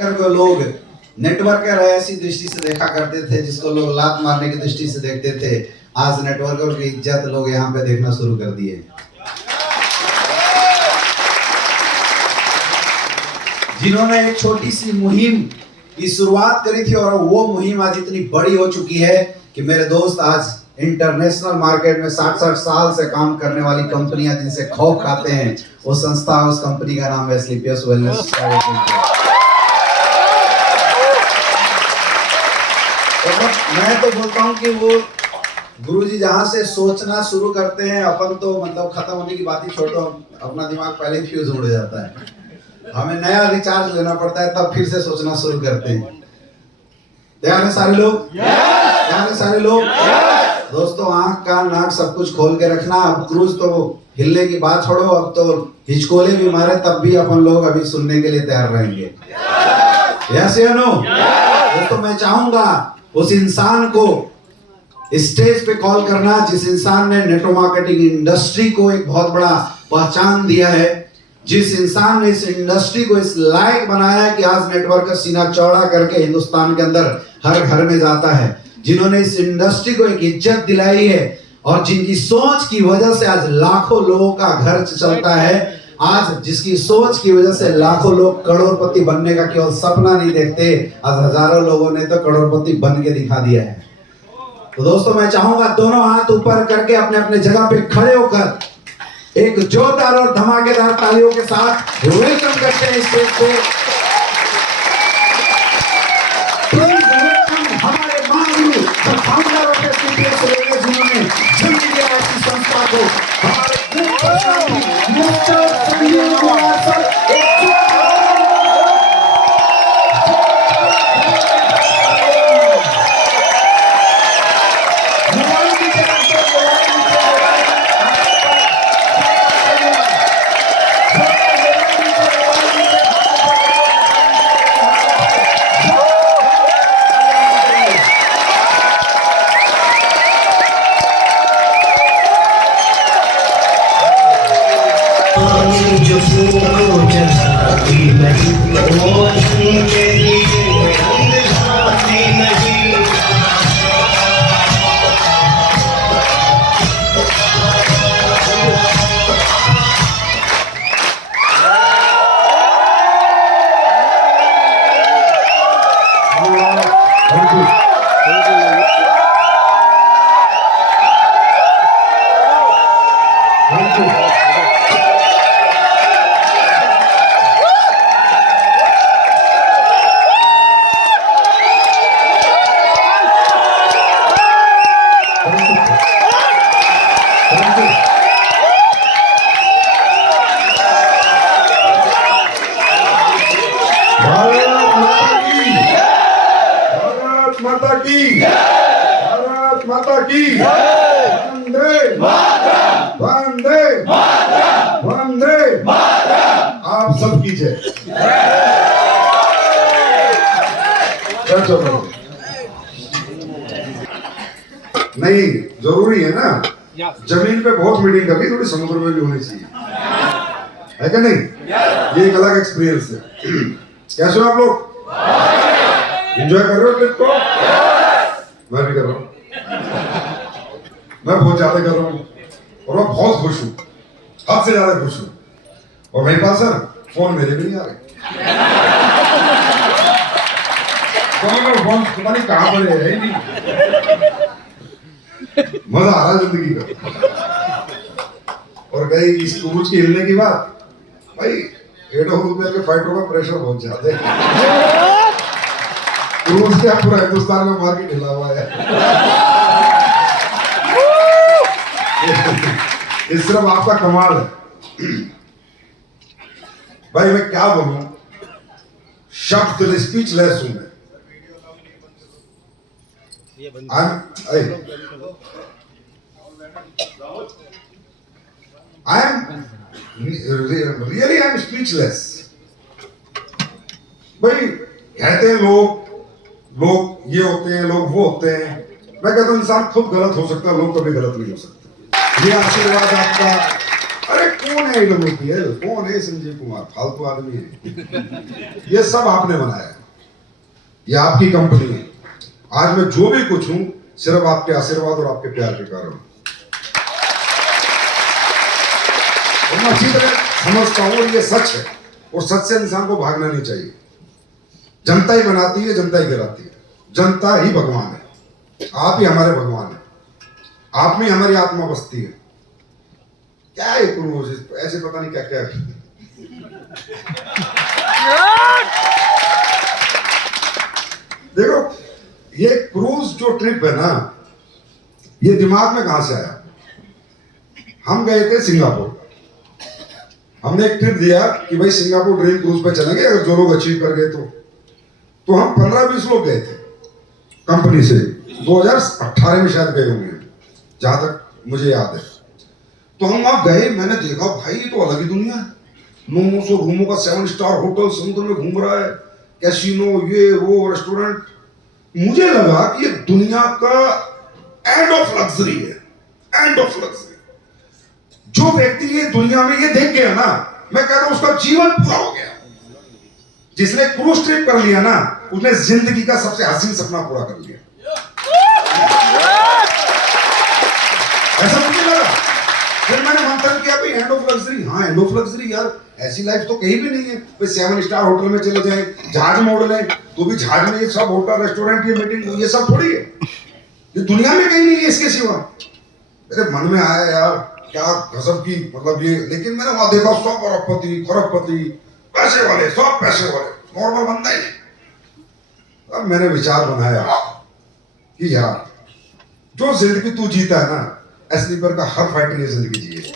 Networker को लोग networker ऐसी दृष्टि से देखा करते थे जिसको लोग लात मारने की दृष्टि से देखते थे। आज नेटवर्कर की इज्जत लोग यहाँ पे देखना शुरू कर दिए। जिन्होंने एक छोटी सी मुहिम की शुरुआत करी थी और वो मुहिम आज इतनी बड़ी हो चुकी है कि मेरे दोस्त आज इंटरनेशनल मार्केट में 60-60 साल से काम करने वाली कंपनियां जिनसे खौफ खाते हैं, वो संस्था, उस कंपनी का नाम है स्लीपियस वेलनेस। मैं तो बोलता हूं कि वो गुरुजी जहां से सोचना शुरू करते हैं, अपन तो मतलब खत्म होने की बात ही छोड़ दो, अपना दिमाग पहले ही फ्यूज उड़ जाता है। हमें नया रिचार्ज लेना पड़ता है, तब फिर से सोचना शुरू करते हैं। ध्यान है सारे लोग? ध्यान है सारे लोग? दोस्तों, आंख कान नाक सब कुछ खोल के रखना। अब क्रूज तो हिलने की बात छोड़ो, अब तो हिचकोले भी मारे तब भी अपन लोग अभी सुनने के लिए तैयार रहेंगे। यस या नो? दोस्तों, मैं चाहूंगा उस इंसान को स्टेज पे कॉल करना जिस इंसान ने नेटवर्क मार्केटिंग इंडस्ट्री को एक बहुत बड़ा पहचान दिया है, जिस इंसान ने इस इंडस्ट्री को इस लायक बनाया है कि आज नेटवर्कर सीना चौड़ा करके हिंदुस्तान के अंदर हर घर में जाता है, जिन्होंने इस इंडस्ट्री को एक इज्जत दिलाई है और जिनकी सोच की वजह से आज लाखों लोगों का घर चलता है, आज जिसकी सोच की वजह से लाखों लोग करोड़पति बनने का केवल सपना नहीं देखते, आज हजारों लोगों ने तो करोड़पति बन के दिखा दिया है। तो दोस्तों, मैं चाहूंगा दोनों हाथ ऊपर करके अपने अपने जगह पे खड़े होकर एक जोरदार और धमाकेदार तालियों के साथ वेलकम करते हैं स्टेज पे हमारे महागुरु फाउंडर ऑफ स्लीपियस वेलनेस, जिन्होंने जन्म दिया ऐसी संस्था को, हमारे भारत माता की वंदे वंदे वंदे। आप सब की जय। नहीं, जरूरी है ना, जमीन पे बहुत मीटिंग करनी, थोड़ी समुद्र में भी होनी चाहिए, है क्या नहीं? ये एक अलग एक्सपीरियंस है। कैसे हो आप लोग? एंजॉय कर रहे हो ट्रिप को? मैं भी कर रहा हूँ, मैं बहुत ज्यादा कर रहा हूँ और मैं बहुत खुश हूँ, हद से ज्यादा खुश हूँ। और मेरे पास सर फोन मेरे भी नहीं आ रहे, फोन पता नहीं कहाँ पर है ही नहीं। मजा आ रहा है जिंदगी का। और कहीं इस क्रूज की हिलने की बात, भाई 1.5 रुपए के फाइटरों का प्रेशर बहुत ज्यादा है। क्रूज क्या पूरा हिंदुस्तान में मार्केट हिला हुआ है। इस सिर्फ आपका कमाल है भाई, मैं क्या बोलूं, शब्द स्पीचलेस हूं मैं। I am speechless। भाई कहते हैं लोग ये होते हैं, लोग वो होते हैं। मैं कहता हूं इंसान खुद गलत हो सकता है, लोग कभी गलत नहीं हो सकते। ये आशीर्वाद आपका। अरे कौन है IWPL, कौन है संजीव कुमार, फालतू आदमी है। ये सब आपने बनाया, ये आपकी कंपनी है। आज मैं जो भी कुछ हूं सिर्फ आपके आशीर्वाद और आपके प्यार के कारण। मैं अच्छी तरह समझता हूं और ये सच है, और सच से इंसान को भागना नहीं चाहिए। जनता ही बनाती है, जनता ही गिराती है, जनता ही भगवान है। आप ही हमारे भगवान हैं, आप में हमारी आत्मा बसती है। क्या है क्रूज, ऐसे पता नहीं क्या क्या है। देखो ये क्रूज जो ट्रिप है ना, ये दिमाग में कहां से आया। हम गए थे सिंगापुर, हमने एक ट्रिप दिया कि भाई सिंगापुर ड्रीम क्रूज पे चलेंगे, अगर जो लोग अचीव कर गए तो हम 15-20 लोग गए थे कंपनी से। 2018 में शायद गए होंगे, जहां तक मुझे याद है। तो हम वहां गए, मैंने देखा भाई ये तो अलग ही दुनिया है। 900 रूमों का 7 स्टार होटल समुद्र में घूम रहा है, कैसीनो, ये वो रेस्टोरेंट। मुझे लगा कि ये दुनिया का एंड ऑफ लग्जरी है, एंड ऑफ लग्जरी। जो व्यक्ति ये दुनिया में ये देख गया ना, मैं कहता हूं उसका जीवन पूरा हो गया। जिसने क्रूज ट्रिप कर लिया ना, उसने जिंदगी का सबसे हसीन सपना पूरा कर लिया। ऐसा मुझे लगा। फिर मैंने मंथन किया भाई एंड ऑफ लग्जरी, हाँ एंड ऑफ लग्जरी यार, ऐसी लाइफ तो कहीं भी नहीं है। भाई 7 स्टार होटल में चले जाएं, जहाज में उड़ लें, तो भी जहाज में ये सब होटल, रेस्टोरेंट, ये मीटिंग, ये सब थोड़ी है। ये दुनिया में कहीं नहीं है इसके सिवा। मेरे मन में आया यार क्या गजब की मतलब ये, लेकिन मैंने वहां देखा सब अरबपति, खरबपति, पैसे वाले, सब पैसे वाले, नॉर्मल बंदा ही। अब मैंने विचार बनाया कि यार जो जिंदगी तू जीता है ना, एस्लीपर का हर फाइटर ये जिंदगी जिए।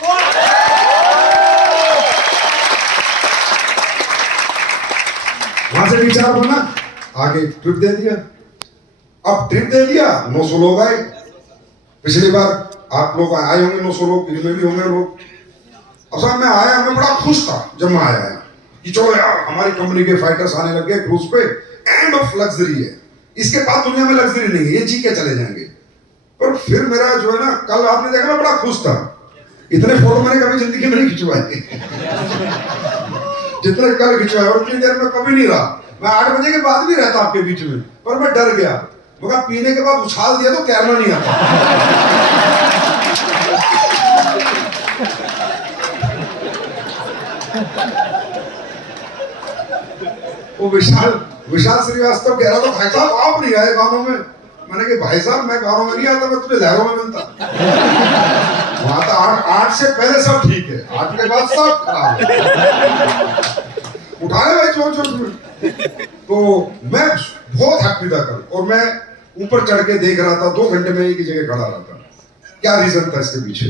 वहां से विचार बना, आगे ट्रिप दे दिया। अब ट्रिप दे दिया, 900 लोग आए। पिछली बार आप लोग आए होंगे 900 लोग, इनमें भी होंगे लोग। अब साहब मैं आया, मैं बड़ा खुश था जब मैं आया कि चलो यार हमारी कंपनी के फाइटर्स आने लग गए क्रूज पे, एंड ऑफ लग्जरी है। इसके बाद दुनिया में लग्जरी नहीं है, ये जी के चले जाएंगे। पर फिर मेरा जो है ना, कल आपने देखा मैं बड़ा खुश था। इतने फोटो मैंने कभी जिंदगी में नहीं खिंचवाए जितने कल खिंचवाए, और इतनी देर में कभी नहीं रहा। मैं 8 बजे के बाद भी रहता आपके बीच में, पर मैं डर गया। मगर पीने के बाद उछाल दिया तो कैमरा नहीं आता। वो विशाल श्रीवास्तव कह रहा था भाई साहब आप नहीं आए गानों में। मैंने कहा भाई साहब मैं गानों में नहीं आता, मैं तुझे लहरों में मिलता। वहां तो 8 से पहले सब ठीक है, 8 के बाद सब खराब है। उठाने भाई चोट में। तो मैं बहुत हैप्पी था कल, और मैं ऊपर चढ़ के देख रहा था, 2 घंटे में एक ही जगह खड़ा रहा था। क्या रीजन था इसके पीछे।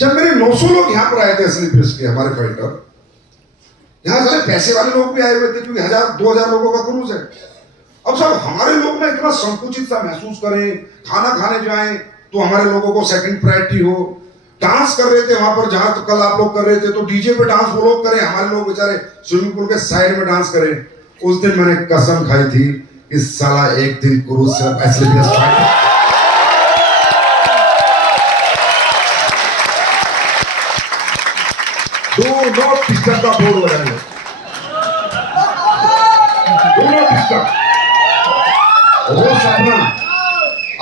जब मेरे 900 लोग यहाँ पर आए थे स्लीपर्स के, हमारे फाइटर, यहाँ सारे पैसे वाले लोग भी आए हुए थे, क्योंकि 1000-2000 लोगों का क्रूज है। अब सब हमारे लोग ना इतना संकुचित सा महसूस करें, खाना खाने जाएं तो हमारे लोगों को सेकंड प्रायोरिटी हो। डांस कर रहे थे वहां पर, जहां तो कल आप लोग कर रहे थे, तो डीजे पे डांस वो लोग करें, हमारे लोग बेचारे स्विमिंग पूल के साइड में डांस करें। उस दिन मैंने कसम खाई थी इस साला एक दिन क्रूज सिर्फ एस्लीपियस फाइटर। डू नॉट डिस्टर्ब का बोर्ड लगाएंगे, डू नॉट डिस्टर्ब। वो सपना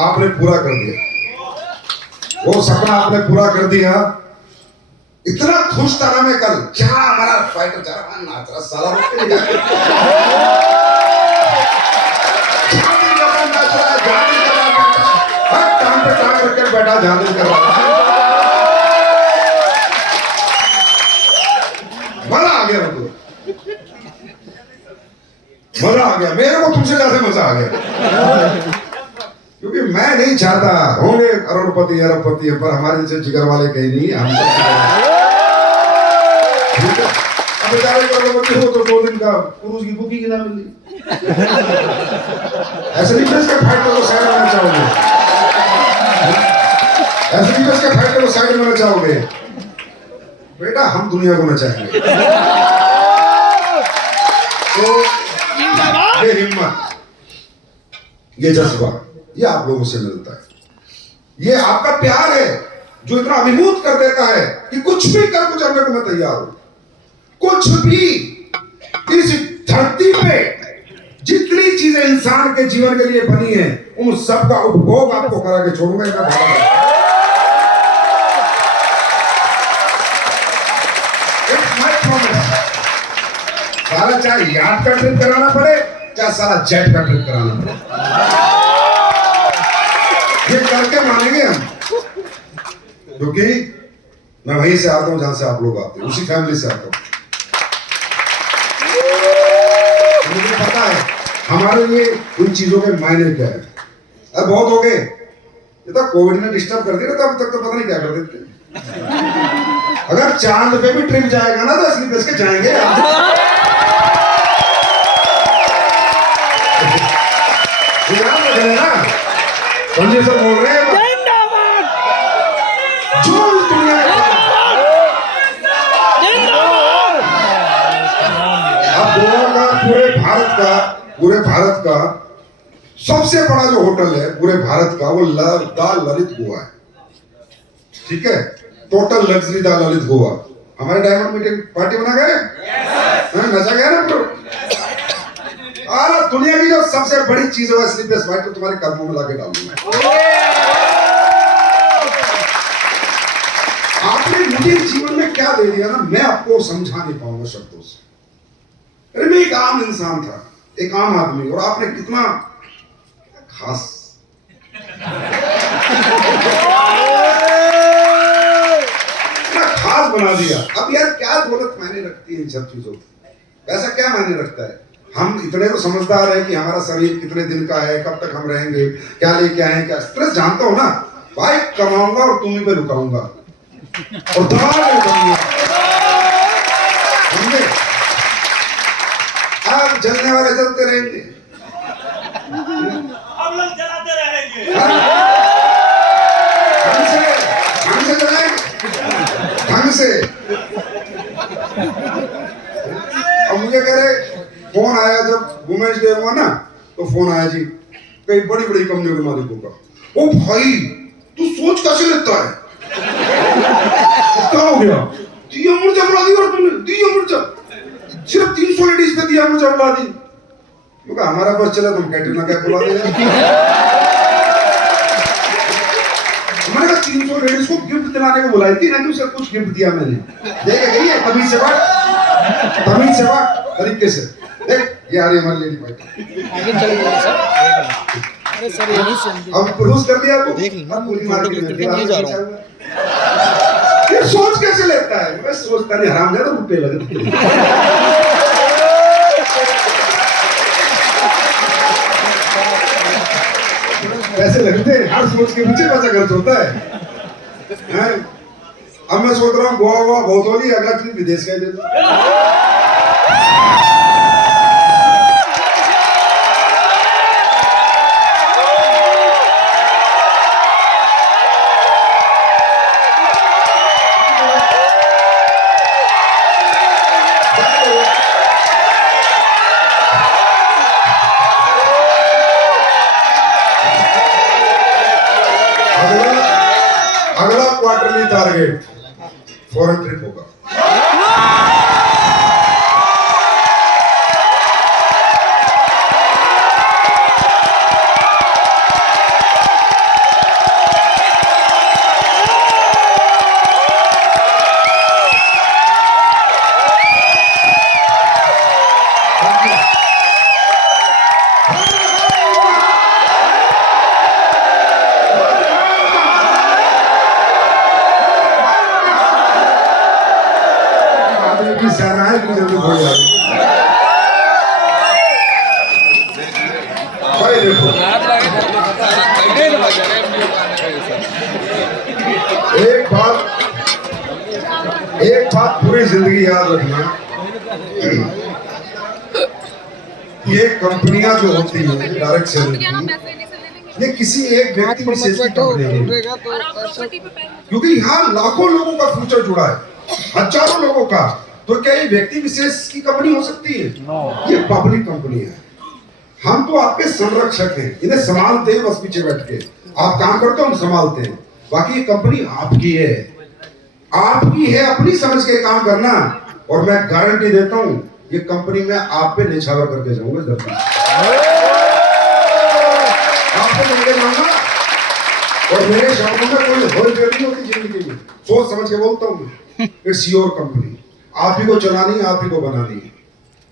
आपने पूरा कर दिया, वो सपना आपने पूरा कर दिया। इतना खुश था ना मैं कल, क्या हमारा फाइटर जा रहा नाच रहा साला, हर टांग पे टांग रख के बैठा, झांझ कर रहा। मजा आ गया, मतलब मजा आ गया मेरे को, तुमसे ज्यादा मजा आ गया। क्योंकि मैं नहीं चाहता, होंगे करोड़पति अरबपति, पर हमारे जैसे जिगर वाले कहीं नहीं। हम अब बेचारे करोड़पति हो तो 2 दिन का क्रूज की बुकिंग ही ना मिली। ऐसे नहीं बस के फाइटर को साइड में चाहोगे, ऐसे नहीं बस के फाइटर को साइड में चाहोगे। बेटा हम दुनिया को नचाएंगे। तो ये हिम्मत, ये जज्बा, ये आप लोगों से मिलता है, ये आपका प्यार है। जो इतना अभिभूत कर देता है कि कुछ भी कर गुजरने को मैं तैयार हूं। कुछ भी इस धरती पे जितनी चीजें इंसान के जीवन के लिए बनी है उन सब का उपभोग आपको करा के छोड़ूंगा। सारा चाहे याद का ट्रिप कराना पड़े चाहे सारा जेट का ट्रिप कराना पड़े, ये करके मानेंगे हम, क्योंकि मैं वहीं से आता हूं जहां से आप लोग आते हैं, उसी फैमिली से आता हूं। मुझे पता है हमारे लिए उन चीजों के मायने क्या है। अब बहुत हो गए, ये तो कोविड ने डिस्टर्ब कर दिया, तब तक तो पता नहीं क्या कर देते। अगर चांद पे भी ट्रिप जाएगा ना तो असली बस के जाएंगे। ना पंजे सब बोल रहे हैं जो इस दुनिया अब गोवा का पूरे भारत का सबसे बड़ा जो होटल है पूरे भारत का वो द ललित गोवा है। ठीक है, total luxury the Lalit Goa. हमारे डायमंड मीटिंग पार्टी बना गए, नचा गया ना पूरा। दुनिया की जो सबसे बड़ी चीज है स्लीपलेस नाइट को तुम्हारे कदमों में लाके डालूंगा। आपने मुझे जीवन में क्या दे दिया ना, मैं आपको समझा नहीं पाऊंगा शब्दों से। अरे मैं एक आम इंसान था, एक आम आदमी, और आपने कितना खास खास बना दिया। अब यार क्या दौलत मायने रखती है इन सब चीजों की, ऐसा क्या मायने रखता है। हम इतने तो समझदार है कि हमारा शरीर कितने दिन का है, कब तक हम रहेंगे, क्या लेके आए, क्या स्ट्रेस जानता हो ना भाई। कमाऊंगा और तुम्ही पे रुकाऊंगा और दबा के रुकाऊंगा, समझे। अब जलने वाले जलते रहेंगे, हम लोग जलाते रहेंगे। ढंग से जलाएंगे, ढंग से। अब मुझे कह रहे फोन आया जब वुमेन्स डे हुआ ना, तो फोन आया जी कई बड़ी बड़ी कंपनियों के मालिकों का। ओ भाई तू सोच कैसे लेता है, क्या हो गया? दिया मुर्जा बुला दी, और तुमने दिया मुर्जा सिर्फ 300 लेडीज पे दिया मुर्जा बुला दी। हमारा बस चला, तुम कैटरीना कैफ बुला दे। मैंने कहा 300 लेडीज को गिफ्ट दिलाने को बुलाई थी ना, कि उसे कुछ गिफ्ट दिया मैंने। देखे गई है तमीज से बात, तमीज से बात तरीके से। देख ये आ रही हमारी लेडी भाई, अरे सर ये नहीं सुन अब क्रूज कर दिया आपको, देख लो, अब पूरी फोटो मार्केट क्लिक में करके नहीं जा रहा हूं। ये सोच कैसे लेता है? मैं सोचता नहीं, हरामजादा रुपए लगते। पैसे लगते हैं, हर सोच के पीछे पैसा खर्च होता है। अब मैं सोच रहा हूँ गोवा बहुत हो रही है, अगला ट्रिप विदेश का ही दे दो। अगला क्वार्टरली टारगेट फॉरेन ट्रिप होगा। की सहनाई की जरूरत हो जाएगी। भाई देखो एक बात पूरी जिंदगी याद रखना, ये कंपनियां जो होती हैं डायरेक्ट सेलिंग की, ये किसी एक व्यक्ति विशेष की कंपनी नहीं, क्योंकि यहाँ लाखों लोगों का फ्यूचर जुड़ा है, हजारों लोगों का। तो क्या ये व्यक्ति विशेष की कंपनी हो सकती है? ये पब्लिक कंपनी है। हम तो आपके संरक्षक हैं, इन्हें संभालते हैं बस पीछे बैठ के। आप काम करते हो, हम संभालते हैं। बाकी कंपनी आपकी है, आपकी है, अपनी समझ के काम करना। और मैं गारंटी देता हूं ये कंपनी में आप पे निछावर करके जाऊंगा, धरती आप पे लेके जाऊंगा। और मेरे शब्दों में कोई होलसेल नहीं होती जिंदगी में, सोच समझ के बोलता हूं मैं। इट्स योर कंपनी, आप ही को चलानी है, आप ही को बनानी है।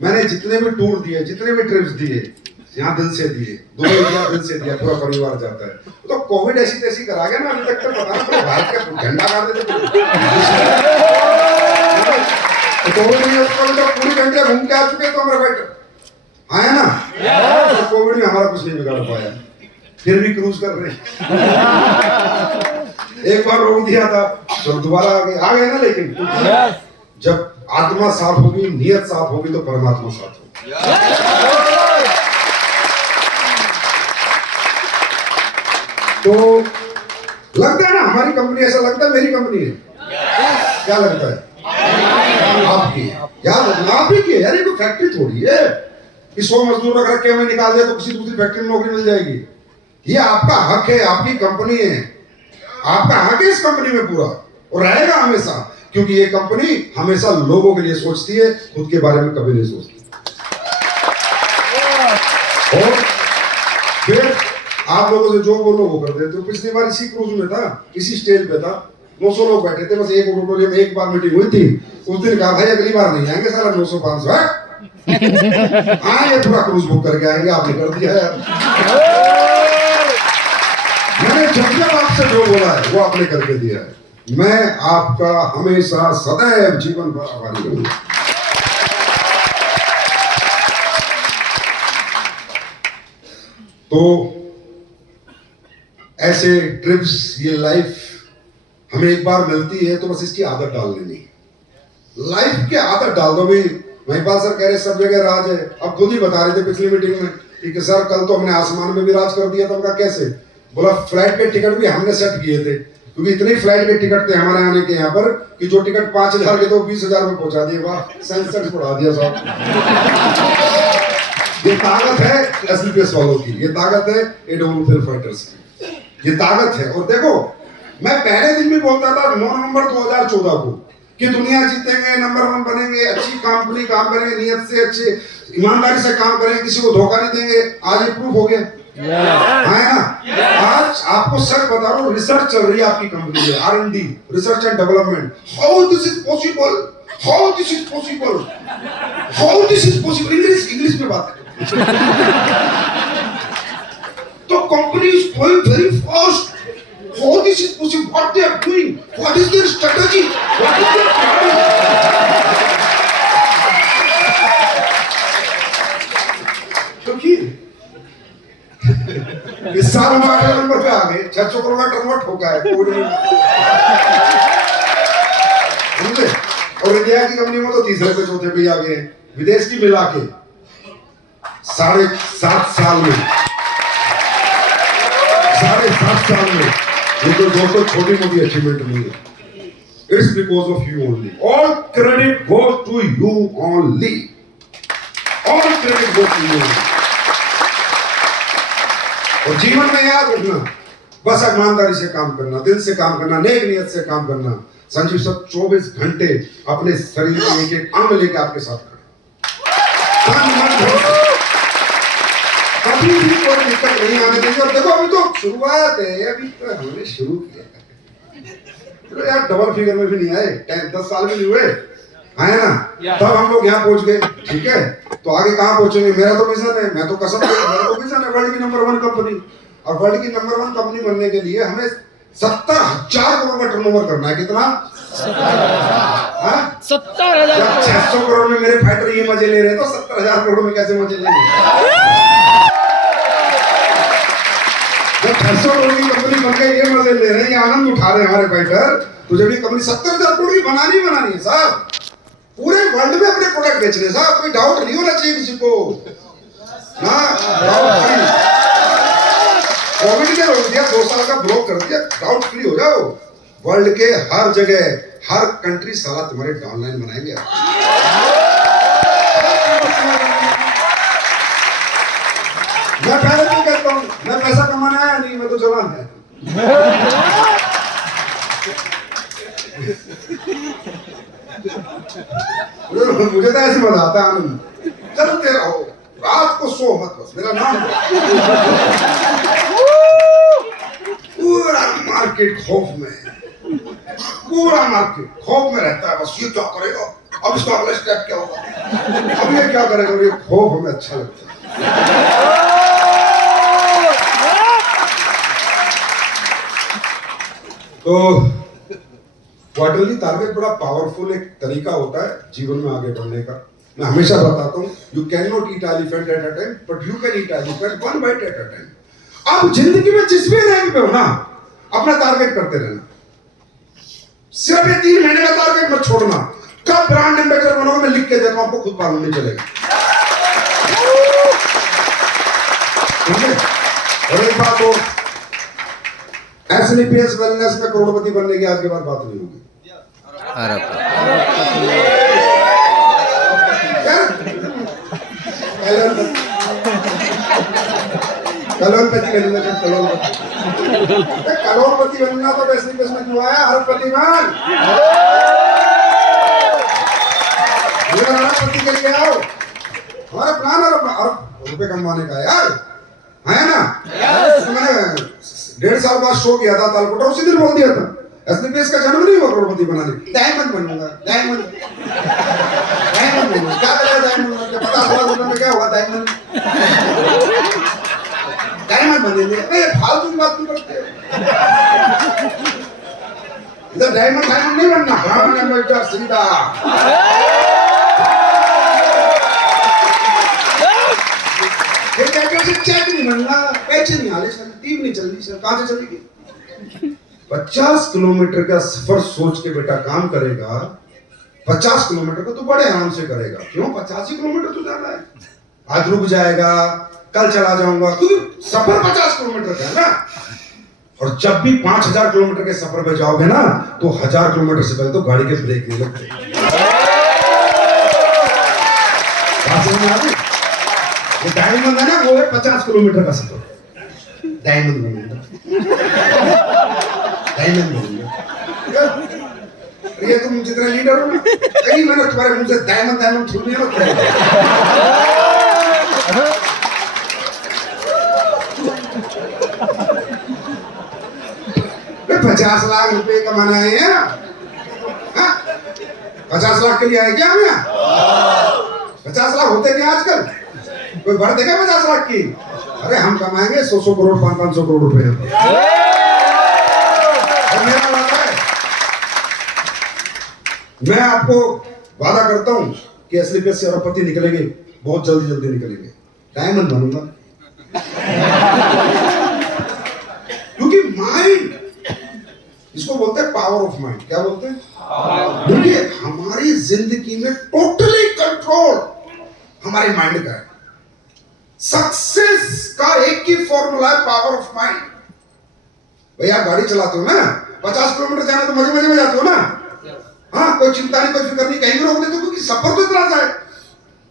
मैंने जितने भी टूर दिए, जितने भी ट्रिप्स दिए, यहाँ दिल से दिए, दुबई दिया दिल से दिया, पूरा परिवार जाता है। तो कोविड ऐसी तैसी करा गया ना, अभी तक तो पता ना भारत का झंडा गाड़ देते कोविड में तो पूरी कंट्री घूम के आ चुके तो हमारे बैठ आया ना। तो कोविड में हमारा कुछ नहीं बिगाड़ पाया, फिर भी क्रूज कर रहे। एक बार रोक दिया था तो दोबारा आ गए ना। लेकिन जब आत्मा साफ होगी, नियत साफ होगी तो परमात्मा साफ होगी। तो लगता है ना हमारी कंपनी, ऐसा लगता है मेरी कंपनी है, क्या लगता है? आपकी यार, आप ही की यार, ये कोई फैक्ट्री थोड़ी है कि 100 मजदूर रख के हमें निकाल दिया तो किसी दूसरी फैक्ट्री में नौकरी मिल जाएगी। ये आपका हक है, आपकी कंपनी है, आपका हक है इस कंपनी में पूरा, और रहेगा हमेशा। क्योंकि ये कंपनी हमेशा लोगों के लिए सोचती है, खुद के बारे में कभी नहीं सोचती। और फिर आप लोगों से जो बोलो वो कर देते हो। पिछली बार इसी क्रूज में था, इसी स्टेज पे था, 900 लोग बैठे थे, बस एक ऑडिटोरियम में एक बार मीटिंग हुई थी। उस दिन कहा भाई अगली बार नहीं आएंगे, सारा 900-500 आए, पूरा क्रूज बुक करके आएंगे। आपने कर दिया यार, मैंने जब जब आपसे जो बोला है वो आपने करके दिया है। मैं आपका हमेशा सदैव जीवन भर आभारी रहूंगा। तो ऐसे ट्रिप्स, ये लाइफ हमें एक बार मिलती है तो बस इसकी आदत डाल लेनी। लाइफ की आदत डाल दो। भी महिपाल सर कह रहे सब जगह राज है, अब खुद ही बता रहे थे पिछली मीटिंग में कि सर कल तो हमने आसमान में भी राज कर दिया। तो उनका कैसे? बोला फ्लाइट के टिकट भी हमने सेट किए थे, क्योंकि इतने फ्लाइट के टिकट थे हमारे आने के यहाँ पर कि जो टिकट 5000 के तो 20,000 में पहुंचा दिए। वाह, सेंसेक्स बढ़ा दिया साहब। ये ताकत है एसपीएस वालों की, ये ताकत है एडोमोफिल फाइटर्स की, ये ताकत है। और देखो, मैं पहले दिन भी बोलता था 9 नवंबर 2014 को कि दुनिया जीतेंगे, नंबर 1 बनेंगे, अच्छी कंपनी काम करेंगे, नियत से अच्छे ईमानदारी से काम करेंगे, किसी को धोखा नहीं देंगे। आज ये प्रूफ हो गया है ना। आज आपको सच बता रहा हूँ, रिसर्च चल रही है आपकी कंपनी में, R&D, research and development. How this is possible, how this is possible, how this is possible. English में बात करें तो company is going very fast. How this is possible? What they are doing? What is their strategy? What is their plan? क्योंकि इस साल हम 8 number पे आ गए, 600 करोड़ का टर्नओवर ठोका है कोविड में, समझे? और इंडिया की कंपनी में तो तीसरे पे चौथे पे आ गए, विदेश की मिला के 7.5 साल में, 7.5 साल में। ये तो दोस्तों छोटी मोटी अचीवमेंट नहीं है। It's because of you only. All credit goes to you only, all credit goes to you. और जीवन में याद रखना, बस ईमानदारी से काम करना, दिल से काम करना, नेक नियत से काम करना। संजीव सर 24 घंटे अपने शरीर में एक एक अंग लेके आपके साथ खड़े, कभी भी कोई दिक्कत नहीं आने देंगे। और देखो अभी तो शुरुआत है, अभी तो हमने शुरू किया तो यार डबल फिगर में भी नहीं आए, 10 साल भी नहीं हुए है ना, तब हम लोग यहाँ पहुंच गए। ठीक है, तो आगे कहाँ पहुंचेंगे? मेरा तो विजन है, मैं तो कसम, मेरा तो विजन है वर्ल्ड की नंबर 1 कंपनी। और वर्ल्ड की नंबर 1 कंपनी बनने के लिए हमें 70,000 करोड़ का टर्नओवर करना है। कितना? 70,000। 600 करोड़ में मेरे फाइटर ये मजे ले रहे हैं, तो 70,000 करोड़ में कैसे मजे लेंगे? जब 600 करोड़ की कंपनी बन गई, ये मजे ले रहे हैं, ये आनंद उठा रहे हैं हमारे फाइटर, तो जब ये कंपनी 70,000 करोड़ की बनानी है साहब, पूरे वर्ल्ड में अपने प्रोडक्ट बेचने साहब, कोई डाउट नहीं होना चाहिए किसी को ना। डाउट फ्री, कोविड ने रोक दिया, 2 साल का ब्लॉक कर दिया, डाउट फ्री हो जाओ। वर्ल्ड के हर जगह, हर कंट्री साला तुम्हारे ऑनलाइन बनाएंगे। मैं पहले भी कहता हूँ, मैं पैसा कमाने आया नहीं, मैं तो जवान है। मुझे तो ऐसे मजा आता है, आनंद चलते रहो, रात को सो मत, बस मेरा नाम पूरा मार्केट खौफ में, पूरा मार्केट खौफ में रहता है, बस ये क्या करेगा, अब इसका अगला स्टेप क्या होगा, अब ये क्या करेगा, और ये खौफ हमें अच्छा लगता है। तो क्वार्टरली टारगेट बड़ा पावरफुल एक तरीका होता है जीवन में आगे बढ़ने का। मैं हमेशा बताता हूँ, you can not eat elephant at a time, but you can eat elephant one byte at a time. आप जिंदगी में जिस भी रैंक पे हो ना, अपना टारगेट करते रहना। सिर्फ ये 3 महीने का टारगेट मत छोड़ना। कब ब्रांड एम्बेसडर बनोगे मैं लिख के देता हूं, आपको खुद मालूम नहीं चलेगा। ठीक है? और एक बात हो, एसएनपीएस वेलनेस में करोड़पति बनने की आज के बाद बात नहीं होगी। करोड़पति बनना तो एसएनपीएस में क्यों आया, अरबपति बन। अरबपति के लिए आओ, हमारा प्लान अरब रुपए कमाने का यार, है ना। तो मैंने 1.5 साल बाद शो किया था तालकोटा, उसी दिन बोल दिया था एसएनपीएस का जन्म नहीं हुआ करोड़पति बनाने, डायमंड बनूंगा, डायमंड बनूंगा। क्या करेगा डायमंड बनके, 50 लाख रुपए में क्या हुआ डायमंड, डायमंड बनेंगे। फालतू की बात क्यों करते हो, इधर डायमंड नहीं बनना, ब्रांड एम्बेसडर सीधा। चेक नहीं बनना, पैसे नहीं आले, टीम नहीं चल रही, सर कहां से चलेगी। 50 किलोमीटर का सफर सोच के बेटा काम करेगा, 50 किलोमीटर का तो बड़े आराम से करेगा। क्यों 85 किलोमीटर तो जाना है, आज रुक जाएगा, कल चला जाऊंगा, क्योंकि सफर 50 किलोमीटर का है ना। और जब भी 5000 किलोमीटर के सफर पे जाओगे ना, तो 1000 किलोमीटर से पहले तो गाड़ी के ब्रेक नहीं लगते। डायमंड है ना, वो है 50 किलोमीटर का सफर, डायमंड बनूंगा, डायमंड बनूंगा। ये तुम जितने लीडर हो ना, कहीं मैंने तुम्हारे मुंह से डायमंड सुन लिया ना। 50 लाख रुपए कमाना है यार, 50 लाख के लिए आए क्या हम यहाँ? 50 लाख होते क्या आजकल, कोई बढ़ देगा 50 लाख की? अरे हम कमाएंगे 100 करोड़ 500 करोड़ रुपए। मेरा वादा है, मैं आपको वादा करता हूं कि एसएनपीएस से अरबपति निकलेंगे, बहुत जल्दी निकलेंगे, डायमंड बनूंगा। क्योंकि माइंड, इसको बोलते हैं पावर ऑफ माइंड। क्या बोलते हैं? देखिए हमारी जिंदगी में टोटली कंट्रोल हमारे माइंड का है। सक्सेस का एक ही फॉर्मूला है, पावर ऑफ माइंड। भैया गाड़ी चलाते हो ना, 50 किलोमीटर जाना तो मजे में जाते हो ना, हाँ कोई चिंता नहीं, कोई फिक्र नहीं, कहीं भी रोक देते हो, क्योंकि सफर तो इतना सा है।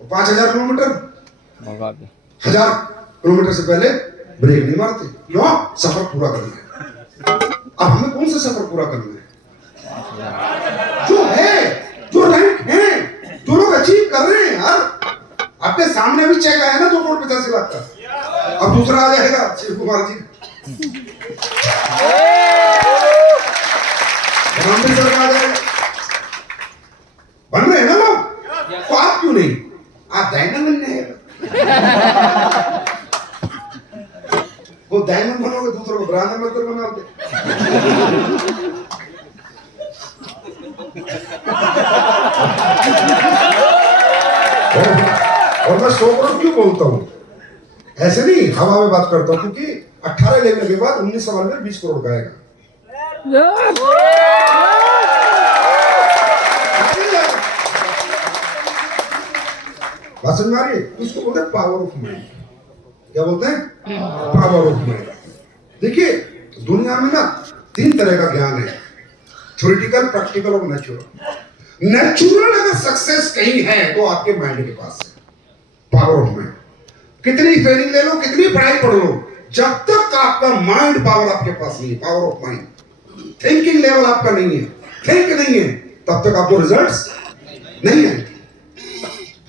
5000 किलोमीटर 1000 किलोमीटर से पहले ब्रेक नहीं मारते, क्यों? सफर पूरा करना है। अब हमें कौन सा सफर पूरा करना है? जो है, जो रैंक है, जो लोग अचीव कर रहे हैं यार। आपके सामने भी चेक आया ना 2.85 लाख का, अब दूसरा आ जाएगा शिव कुमार जी, सर आ जाएगा। बन रहे हैं ना लोग, तो आप क्यों नहीं? आप डायमंड बनने हैं, वो डायमंड बनोगे, दूसरों को ब्रांड एम्बेसडर बनाओगे। और मैं 100 करोड़ क्यों बोलता हूं, ऐसे नहीं हवा में बात करता हूं, क्योंकि 18 लेने के बाद 19 साल में 20 करोड़ का आएगा। बात समझ आ रही है? इसको बोलते हैं पावर ऑफ माइंड। क्या बोलते हैं? Power of mind. देखिए दुनिया में ना 3 तरह का ज्ञान है, थ्योरेटिकल, प्रैक्टिकल और नेचुरल। नेचुरल अगर सक्सेस कहीं है तो आपके माइंड के पास है, पावर ऑफ माइंड। कितनी ट्रेनिंग ले लो, कितनी पढ़ाई पढ़ लो, जब तक आपका माइंड पावर आपके पास नहीं है, power of mind, thinking level आपका नहीं है, थिंक नहीं है, तब तक आपको रिजल्ट्स नहीं आएंगे।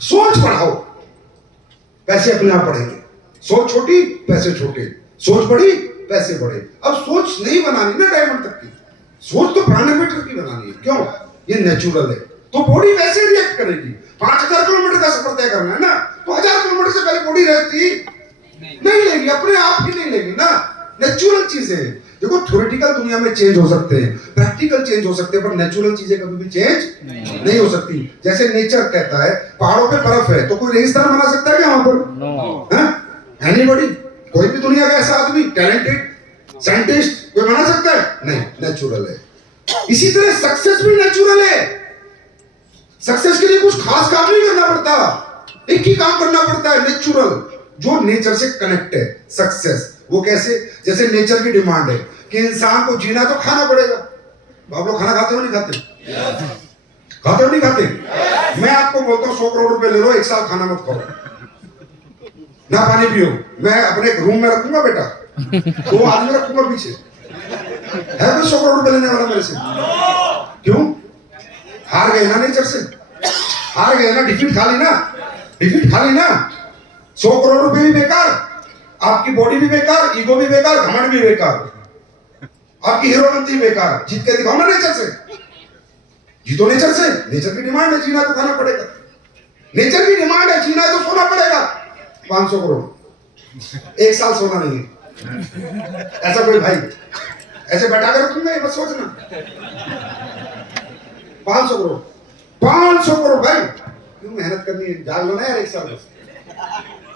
सोच बढ़ाओ, पैसे अपने आप बढ़ेंगे। सोच छोटी, पैसे छोटे, सोच बड़ी, पैसे बढ़े। अब सोच नहीं बनानी ना डायमंड तक की, सोच तो प्राण मीटर की बनानी है। क्यों? ये नेचुरल है, तो बॉडी वैसे रिएक्ट करेगी। 5000 किलोमीटर का सफर तय करना है ना, तो 1000 किलोमीटर से पहले बॉडी रहती नहीं लेगी, अपने आप ही नहीं लेगी ना। नेचुरल चीजें हैं। देखो, थ्योरेटिकल दुनिया में चेंज हो सकते हैं, प्रैक्टिकल चेंज हो सकते हैं, पर नेचुरल चीजें कभी भी चेंज नहीं हो सकती। जैसे नेचर कहता है पहाड़ों पे बर्फ है, तो कोई रेगिस्तान बना सकता है क्या वहां पर? एनीबॉडी? कोई भी दुनिया का ऐसा आदमी, टैलेंटेड साइंटिस्ट कोई बना सकता है? नहीं, नेचुरल है। इसी तरह सक्सेस भी नेचुरल है। सक्सेस के लिए कुछ खास काम नहीं करना पड़ता, एक ही काम करना पड़ता है, नेचुरल, जो नेचर से कनेक्ट है। सक्सेस वो कैसे? जैसे नेचर की डिमांड है कि इंसान को जीना तो खाना पड़ेगा। आप लोग खाना खाते हो नहीं खाते? खाते हो नहीं खाते? मैं आपको बोलता हूँ 100 करोड़ रुपए ले लो, 1 साल खाना मत खाओ, ना पानी पियो, मैं अपने रूम में रखूंगा बेटा, 2 आदमी रखूंगा पीछे, है कोई 100 करोड़ रुपए लेने वाला मेरे से? क्यों? हार गए ना नेचर से, हार गए ना, डिफीट खा ली ना, डिफीट खा ली ना। 100 करोड़ रुपए भी बेकार, आपकी बॉडी भी बेकार, ईगो भी बेकार, घमंड भी बेकार, आपकी हीरोपंती बेकार। जीत के दिखाओ ना नेचर से, जीतो नेचर से। नेचर की डिमांड है जीना तो खाना पड़ेगा, नेचर की डिमांड है जीना तो सोना पड़ेगा। 500 करोड़ 1 साल सोना नहीं है, ऐसा कोई भाई ऐसे बैठा कर रखूंगा? ये बस सोचना, 500 करोड़, 500 करोड़ भाई, क्यों मेहनत करनी है? जाग लो ना यार 1 साल बस,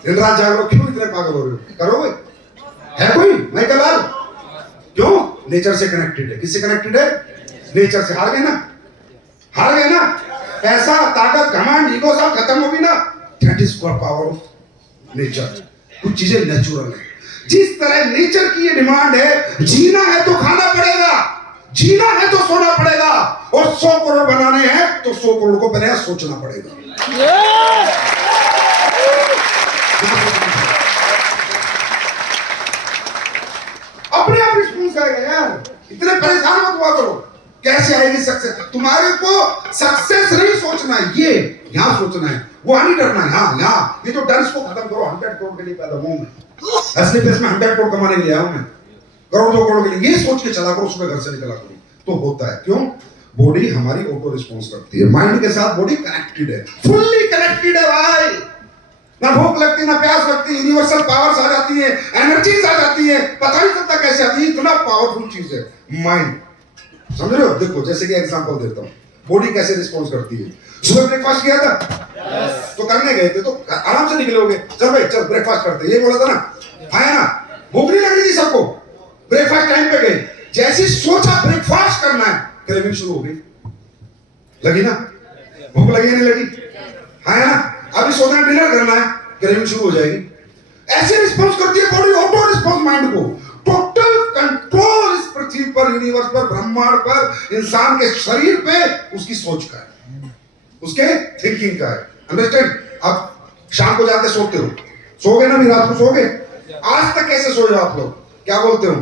दिन रात जाग लो, क्यों इतने पागल हो रहे हो? करोगे? है कोई? मैं कलाल? क्यों? नेचर से कनेक्टेड है। किससे कनेक्टेड है? नेचर से। हार गए ना, हार गए ना। पैसा, ताकत, घमंड, ईगो सब खत्म होगी ना। That is called power of nature. कुछ चीजें नेचुरल है। जिस तरह नेचर की ये डिमांड है, जीना है तो खाना पड़ेगा, जीना है तो सोना पड़ेगा, और 100 करोड़ बनाने हैं तो 100 करोड़ को पहले सोचना पड़ेगा। अपने आप रिस्पॉन्स आएगा यार, इतने परेशान मत हुआ करो। कैसे आएगी सक्सेस? तुम्हारे को सक्सेस नहीं सोचना है, ये यहां सोचना है, वहां नहीं डरना है। हाँ, यहाँ ये जो डर इसको खत्म करो। 100 करोड़ के लिए पैदा हुआ मैं, असली पेस में 100 करोड़ कमाने के लिए आया हूं मैं, करोड़ 2 करोड़ के लिए। ये सोच के चला करो, सुबह घर से निकला करो, तो होता है। क्यों? बॉडी हमारी ऑटो रिस्पॉन्स करती है, माइंड के साथ बॉडी कनेक्टेड है, फुल्ली कनेक्टेड है भाई। ना भूख लगती, ना प्यास लगती, यूनिवर्सल पावर्स आ जाती है, एनर्जीज आ जाती है, पता नहीं चलता कैसे आती है। इतना पावरफुल चीज है माइंड, समझ रहे हो? देखो, जैसे कि एग्जांपल देता हूं, बॉडी कैसे रिस्पॉन्स करती है। सुबह ब्रेकफास्ट किया था, तो करने गए थे, तो आराम से निकलोगे, चल भाई चल ब्रेकफास्ट करते, ये बोला था ना, आया ना, भूख नहीं लग रही थी सबको, ब्रेकफास्ट टाइम पे गए, जैसे सोचा ब्रेकफास्ट करना है, क्रेविंग शुरू हो गई, लगी ना, भूख लगी नहीं लगी, आया ना, अभी सोचना डिनर करना है, क्रेविंग शुरू हो जाएगी। ऐसे रिस्पॉन्स करती है बॉडी, ऑटो रिस्पॉन्स माइंड को। टोटल कंट्रोल इस पृथ्वी पर, यूनिवर्स पर, ब्रह्मांड पर, इंसान के शरीर पे उसकी सोच का है, उसके थिंकिंग का है। अंडरस्टैंड? अब शाम को जाते सोते हो, सोगे ना भी, रात को सोगे? आज तक कैसे सोए आप लोग? क्या बोलते हो?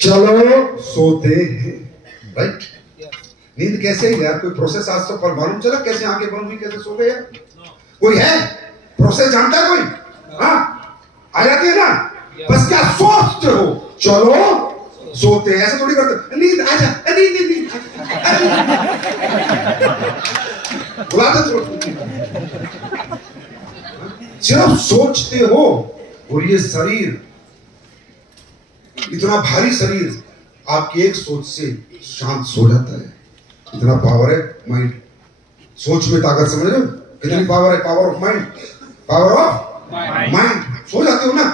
चलो सोते हैं, राइट? नींद कैसे है यार? कोई प्रोसेस आज तक पर मालूम चला कैसे आंखें बंद हुई, कैसे सो गए यार? कोई है प्रोसेस जानता है कोई? हाँ, आ जाती है ना। बस क्या सोचते हो? चलो सोते हैं, ऐसा थोड़ी करते, नींद आ जा, नींद नींद नींद, बुला दो। सिर्फ सोचते हो, और ये शरीर, इतना भारी शरीर आपकी एक सोच से शांत सो जाता है। इतना पावर है माइंड, सोच में ताकत, समझ रहे हो कितनी पावर है? Power of mind, power of mind. सो जाते हो ना,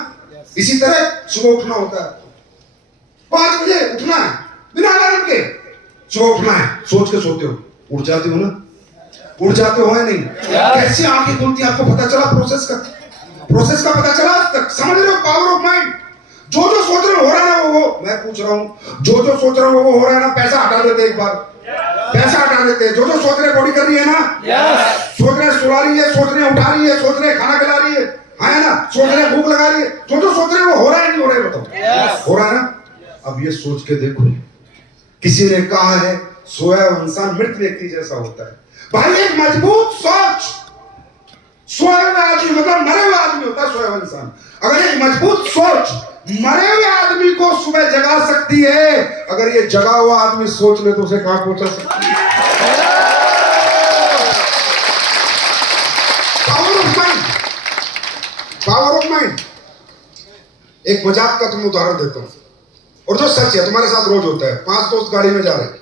इसी तरह सुबह उठना होता है, 5 बजे उठना है, बिना अलार्म के सुबह उठना है, सोच के सोते हो, उठ जाते हो ना, उठ जाते हो है नहीं? कैसे आंखें खुलती है आपको पता चला? प्रोसेस का पता चला आज तक, समझ रहे हो? Power of mind. जो जो सोच रहे हो रहा है ना, वो मैं पूछ रहा हूं, जो जो सोच रहे हो वो हो रहा है ना? पैसा हटा देते एक बार, पैसा हटा देते हैं। जो जो सोच रहे बॉडी कर रही है ना, सोच रहे सुला रही है, सोच रहे उठा रही है, सोच रहे खाना खिला रही है ना, सोच रहे भूख लगा रही है, जो जो सोच रहे वो हो रहा है नहीं हो रहा है? बताओ, हो रहा है ना? अब ये सोच के देखो, किसी ने कहा है सोया इंसान मृत व्यक्ति जैसा होता है। भाई एक मजबूत सोच, सोए हुए आदमी मतलब मरे हुए आदमी होता है सोया हुआ इंसान। अगर एक मजबूत सोच मरे हुए आदमी को सुबह जगा सकती है, अगर ये जगा हुआ आदमी सोच ले तो उसे कहां पहुंचा सकती है? Power of mind, power of mind. एक मजाक का तुम उदाहरण देता हूं और जो सच है, तुम्हारे साथ रोज होता है। 5 दोस्त गाड़ी में जा रहे हैं,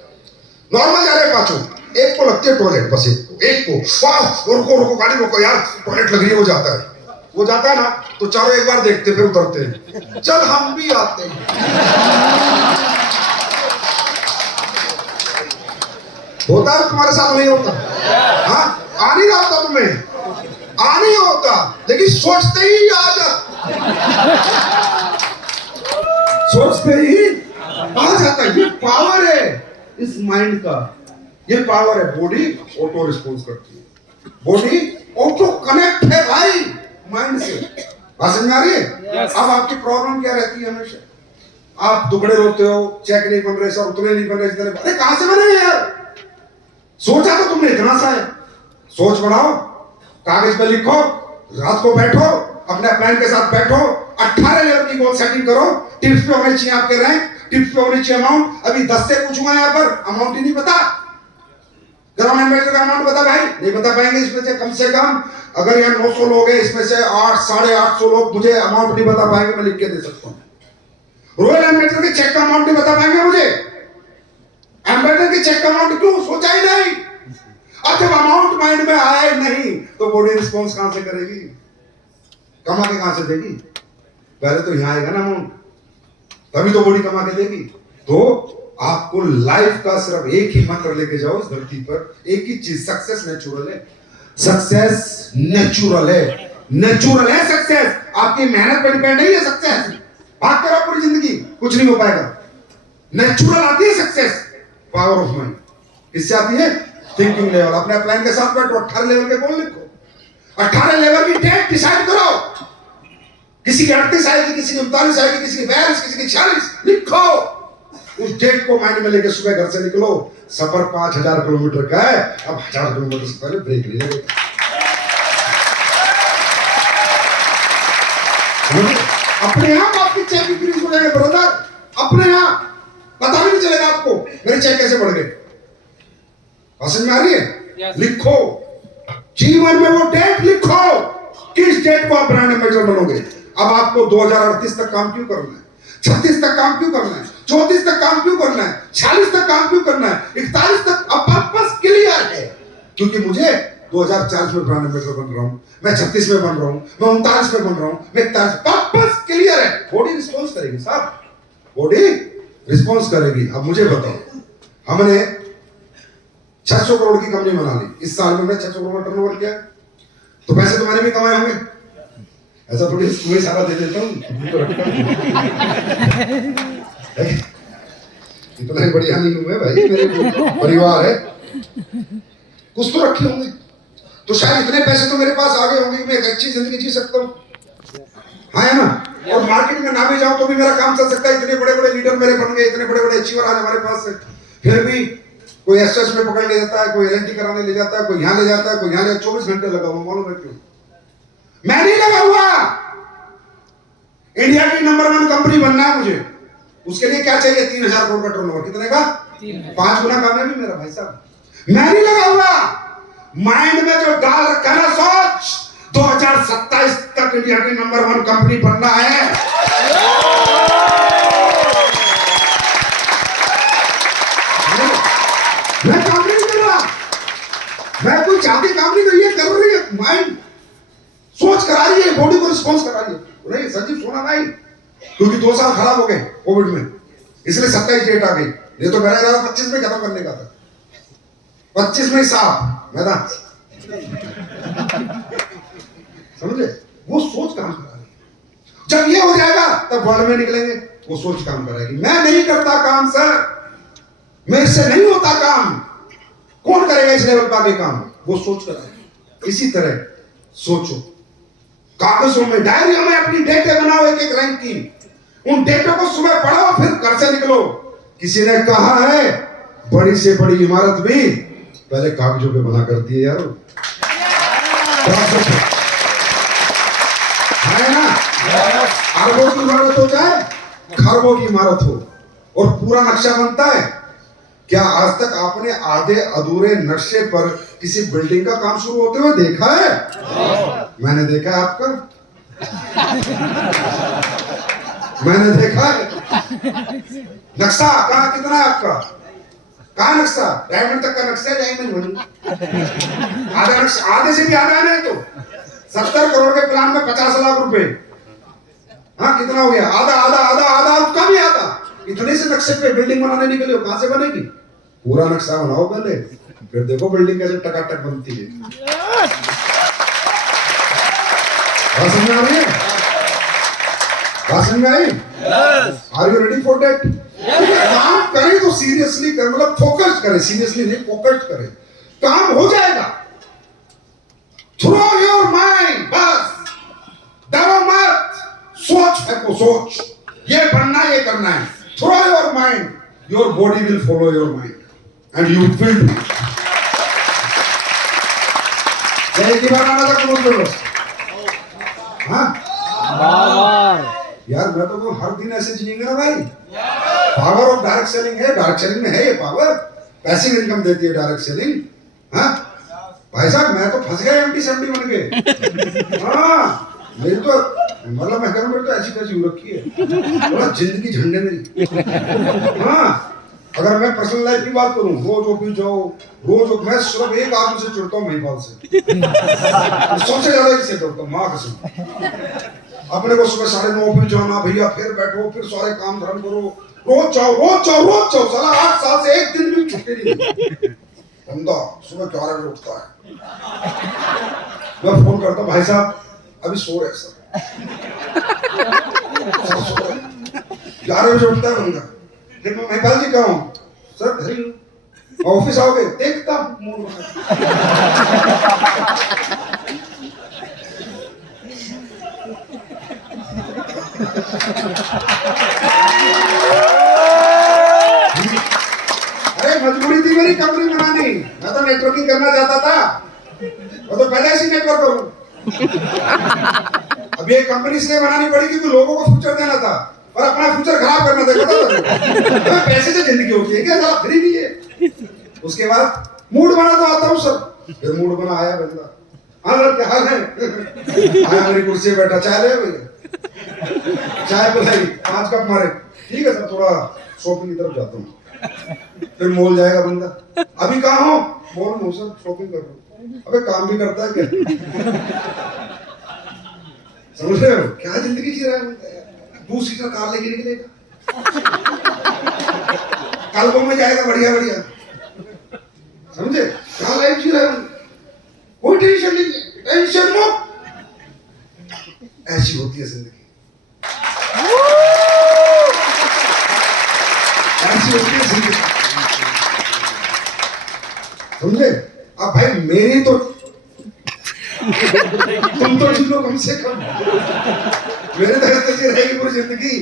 नॉर्मल जा रहे हैं पांचों, एक को लगती है टॉयलेट, बस एक को वाह रुको रुको गाड़ी रोको यार टॉयलेट लग रही है, वो जाता है। वो जाता है ना तो चारों एक बार देखते फिर उतरते हैं, चल हम भी आते हैं। होता है तुम्हारे साथ नहीं होता? हाँ, आ नहीं रहा होता तुम्हें, आ नहीं होता, लेकिन सोचते ही आ जाता, सोचते ही आ जाता है। ये पावर है इस माइंड का, ये पावर है। बॉडी ऑटो रिस्पॉन्स करती है, बॉडी ऑटो कनेक्ट है भाई माइंड से। बात समझ में आ रही है? Yes. अब आपकी प्रॉब्लम क्या रहती है? हमेशा आप दुखड़े रोते हो, चेक नहीं बन रहे, सर उतने नहीं बन रहे, इतने। अरे कहां से बनेंगे यार? सोचा तो तुमने इतना सा है, सोच बढ़ाओ, कागज पे लिखो, रात को बैठो, अपने प्लान के साथ बैठो, 18 लेवल की गोल सेटिंग करो। टिप्स पे होने चाहिए आपके रैंक, टिप्स पे होने चाहिए अमाउंट। अभी 10 से पूछूंगा यहाँ पर, अमाउंट ही नहीं पता, गवर्नमेंट मेजर का अमाउंट बता भाई, नहीं बता पाएंगे। इसमें से कम से कम अगर यहाँ 900 लोग हैं, इसमें से 8 साढ़े 800 लोग मुझे अमाउंट नहीं बता पाएंगे, मैं लिख के दे सकता हूँ। रॉयल एम्बेसडर के चेक का अमाउंट नहीं बता पाएंगे मुझे, एम्बेसडर के चेक का अमाउंट क्यों? सोचा ही नहीं। और जब अमाउंट माइंड में आया ही नहीं तो बॉडी रिस्पॉन्स कहां से करेगी? कमा के कहां से देगी? पहले तो यहां आएगा ना अमाउंट, तभी तो बॉडी कमा के देगी। तो आपको लाइफ का सिर्फ एक ही मंत्र लेके जाओ इस धरती पर, एक ही चीज, सक्सेस नेचुरल है। सक्सेस नेचुरल है, नेचुरल है सक्सेस। आपकी मेहनत पर डिपेंड नहीं है सक्सेस। भाग कर पूरी जिंदगी कुछ नहीं हो पाएगा। नेचुरल आती है सक्सेस, पावर ऑफ माइंड। किससे आती है? Thinking level. अपने प्लान के साथ बैठो, 18 लेवल के गोल लिखो, 18 लेवल की डेट डिसाइड करो। किसी की 38 आएगी, किसी की 39 आएगी, किसी की 42, किसी की 46, लिखो। उस डेट को माइंड में लेके सुबह घर से निकलो। सफर 5000 किलोमीटर का है, अब 1000 किलोमीटर से पहले ब्रेक नहीं लगेगा। अपने आप आपकी चेक इंक्रीज हो जाएगा ब्रदर, अपने आप पता भी नहीं चलेगा आपको मेरे चेक कैसे बढ़ गए। समझ में आ रही है? Yes. लिखो, जीवन में वो डेट लिखो, किस डेट को आप ब्रांड एम्बेसडर बनोगे। अब आपको 2038 तक काम क्यों करना है? 36 तक काम क्यों करना है? 34 तक काम क्यों करना है? 46 तक काम क्यों करना है? 41 तक? अब पर्पस क्लियर है, क्योंकि मुझे 2040 में ब्रांड एम्बेसडर बन रहा हूं, मैं 36 में बन रहा हूं, मैं 39 में बन रहा हूं, मैं 41। पर्पस क्लियर है, बॉडी रिस्पॉन्स करेगी साहब, बॉडी रिस्पॉन्स करेगी। अब मुझे बताओ, हमने 600 करोड़ की कंपनी बना ली, इस साल में मैं 600 करोड़ टर्नओवर किया, तो पैसे तुम्हारे भी कमाए होंगे। ऐसा थोड़ी तुम्हें सारा दे देता हूँ, इतना ही बढ़िया नहीं हूं मैं भाई, मेरे परिवार है, कुछ तो रखे होंगे। तो शायद इतने पैसे तो मेरे पास आ गए होंगे कि मैं एक अच्छी जिंदगी जी सकता हूँ, हाँ है ना। और मार्केट में ना भी जाऊं तो भी मेरा काम चल सकता है। इतने बड़े बड़े लीडर मेरे बन गए, इतने बड़े बड़े अचीवर आज हमारे पास है, फिर भी कोई एसएस में पकड़ ले जाता है, कोई एलएनटी कराने ले जाता है, कोई यहाँ ले जाता है, कोई यहाँ ले। 24 घंटे लगा हुआ, मालूम है क्यों? मैं नहीं लगा हुआ। इंडिया की नंबर 1 कंपनी बनना है मुझे, उसके लिए क्या चाहिए? 3000 करोड़ का टर्नओवर। कितने का? 5 गुना काम है भी मेरा भाई साहब। मैं नहीं लगा हुआ। माइंड में जो डाल रखा है ना सोच, 2027 तक इंडिया की नंबर 1 कंपनी बनना है। मैं काम नहीं कर रहा, मैं कोई चाहती काम नहीं कर, ये कर रही है माइंड, सोच करा रही है, बॉडी को रिस्पॉन्स करा रही है। नहीं संजीव सोना नहीं, क्योंकि 2 साल खराब हो गए कोविड में, इसलिए 27 डेट आ गई। ये तो मेरा इरादा 25 में खत्म करने का था, 25 में साफ मैदान, समझे? वो सोच काम करा रही है। जब ये हो जाएगा तब वर्ल्ड में निकलेंगे, वो सोच काम कराएगी। मैं नहीं करता काम सर, मेरे से नहीं होता काम, कौन करेगा इस लेवल पर आगे काम? वो सोच कराएगी। इसी तरह सोचो, कागजों में, डायरियों में अपनी डेटे बनाओ, एक एक रैंक की, उन डेटों को सुबह पढ़ो, फिर घर से निकलो। किसी ने कहा है बड़ी से बड़ी इमारत भी पहले कागजों पे बना करती है यार। अरबों की इमारत हो चाहे खरबों की इमारत हो और पूरा नक्शा बनता है, क्या आज तक आपने आधे अधूरे नक्शे पर किसी बिल्डिंग का काम शुरू होते हुए देखा है? मैंने देखा है आपका, मैंने देखा है। नक्शा कहाँ, कितना है आपका? कहाँ नक्शा? डायमंड तक का नक्शा है, डायमंड बनी आधा नक्शा, आधे से भी आधा नहीं तो 70 करोड़ के प्लान में 50 लाख रुपए। हाँ कितना हो गया? आधा आधा आधा आधा, उसका भी आधा। इतने से नक्शे पे बिल्डिंग बनाने निकले हो, कहां से बनेगी? पूरा नक्शा बनाओ पहले, फिर देखो बिल्डिंग कैसे टकाटक बनती है। बात समझ आ रही है? बात समझ में आई? Are you ready for that? काम करें तो सीरियसली करें, मतलब फोकस करें, सीरियसली नहीं फोकस करें, काम हो जाएगा। थ्रो योर माइंड, बस डरो मत, सोच फेंको, सोच ये बनना, ये करना है। Through your mind, your body will follow your mind and you will do. एक बार आना था कौन बोलो? हाँ यार मैं तो हर दिन ऐसे जिएंगे ना भाई। पावर ऑफ डायरेक्ट सेलिंग है, डायरेक्ट सेलिंग में है ये पावर, पैसिव इनकम देती है डायरेक्ट सेलिंग। हाँ भाई साहब मैं तो फंस गया, एमडी सेमडी बन गए। हाँ मेरी तो मतलब मैं कहूँ मेरी तो ऐसी कैसी हो रखी है, थोड़ा जिंदगी झंडे मेरी। हाँ अगर मैं पर्सनल लाइफ की बात करूं, रोज ऑफिस जाओ, रोज मैं सिर्फ एक आदमी से जुड़ता हूँ, महिपाल से। सबसे ज्यादा इससे जुड़ता हूँ, माँ कसम। अपने को सुबह 9:30 ऑफिस जाना, भैया फिर बैठो, फिर सारे काम धर्म करो, रोज जाओ रोज जाओ रोज जाओ। साला 8 साल से एक दिन भी छुट्टी नहीं। बंदा सुबह 11 बजे उठता है, मैं फोन करता हूँ भाई साहब अभी सो रहे सर। 11 बजे उठता है बंदा, फिर मैं महिपाल जी कहाँ हूँ? सर घर ही हूँ। ऑफिस आओगे? देखता हूँ। अरे मजबूरी थी मेरी कंपनी बनानी, मैं तो नेटवर्किंग करना चाहता था, मैं तो पहले ऐसी नेटवर्क करूँ। अब ये कंपनी इसलिए बनानी पड़ी क्योंकि लोगों को फ्यूचर देना था और अपना फ्यूचर खराब करना था। पैसे से जिंदगी होती है क्या? साला फ्री नहीं है। उसके बाद मूड बना तो आता हूँ सर, फिर मूड बना आया बंदा, हाँ सर क्या हाल है? आया मेरी कुर्सी बैठा, चाय ले भैया, चाय पिलाई, 5 कप मारे, ठीक है सर थोड़ा शॉपिंग की तरफ जाता हूँ। फिर मॉल जाएगा बंदा, अभी कहाँ हो? मॉल में सर शॉपिंग कर रहा हूँ। अबे काम भी करता है क्या? समझ रहे हो क्या जिंदगी जी रहा है? 2 सीटर कार लेके निकलेगा, कल में जाएगा बढ़िया बढ़िया, समझे क्या लाइफ जी रहा है? कोई टेंशन नहीं है, टेंशन मुक्त। ऐसी होती है जिंदगी, ऐसी होती है जिंदगी, समझे? अब भाई मेरी तो तुम तो जी लो कम से कम, मेरे तो ऐसे रहेगी पूरी जिंदगी।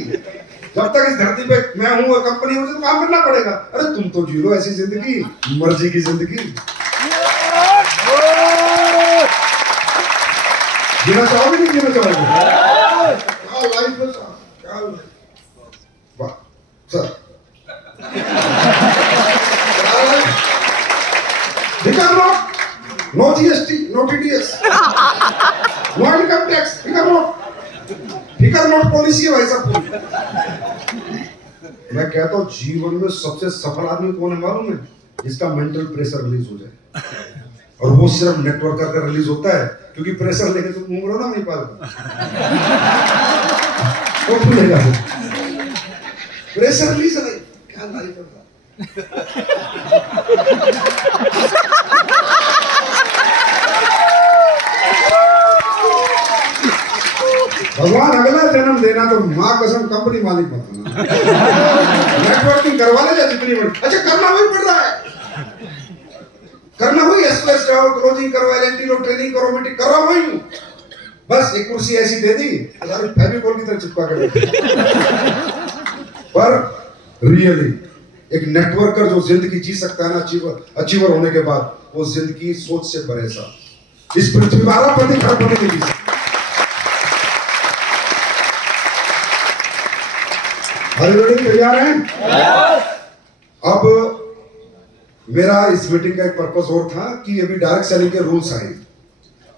जब तक इस धरती पे मैं हूँ, कंपनी मुझे तो काम करना पड़ेगा। अरे तुम तो जी लो ऐसी जिंदगी, मर्जी की जिंदगी जीना चाहोगे नहीं जीना चाहोगे? क्या लाइफ है सर, क्या लाइफ। वाह sir, no GST, no TDS, no income tax, फिकर नोट पॉलिसी है भाई साहब। मैं कहता हूँ जीवन में सबसे सफल आदमी कौन है मालूम है? जिसका मेंटल प्रेशर रिलीज हो जाए, और वो सिर्फ नेटवर्क करके रिलीज होता है, क्योंकि प्रेशर लेके तुम घूम रहे हो ना महिपाल, वो भूलेगा प्रेशर रिलीज नहीं, क्या लाइफ है। भगवान अगला जन्म देना तो माँ कसम कंपनी मालिक बनाना। नेटवर्किंग करवा ले जितनी बड़ी, अच्छा करना वही पड़ रहा है, करना वही, एसप्रेस जाओ, क्लोजिंग करो, एलएनटी लो, ट्रेनिंग करो, मीटिंग करो, वही हूँ। बस एक कुर्सी ऐसी दे दी, सारी फेविकोल की तरह चिपका कर। पर रियली एक नेटवर्कर जो जिंदगी जी सकता है ना, अचीवर होने के बाद, वो जिंदगी सोच से परे सा इस पृथ्वी 12 प्रतिखर नहीं जी सकता। एवरीबॉडी तैयार हैं? अब मेरा इस मीटिंग का एक पर्पस और था कि अभी डायरेक्ट सेलिंग के रूल्स आए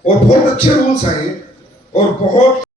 और बहुत अच्छे रूल्स आए और बहुत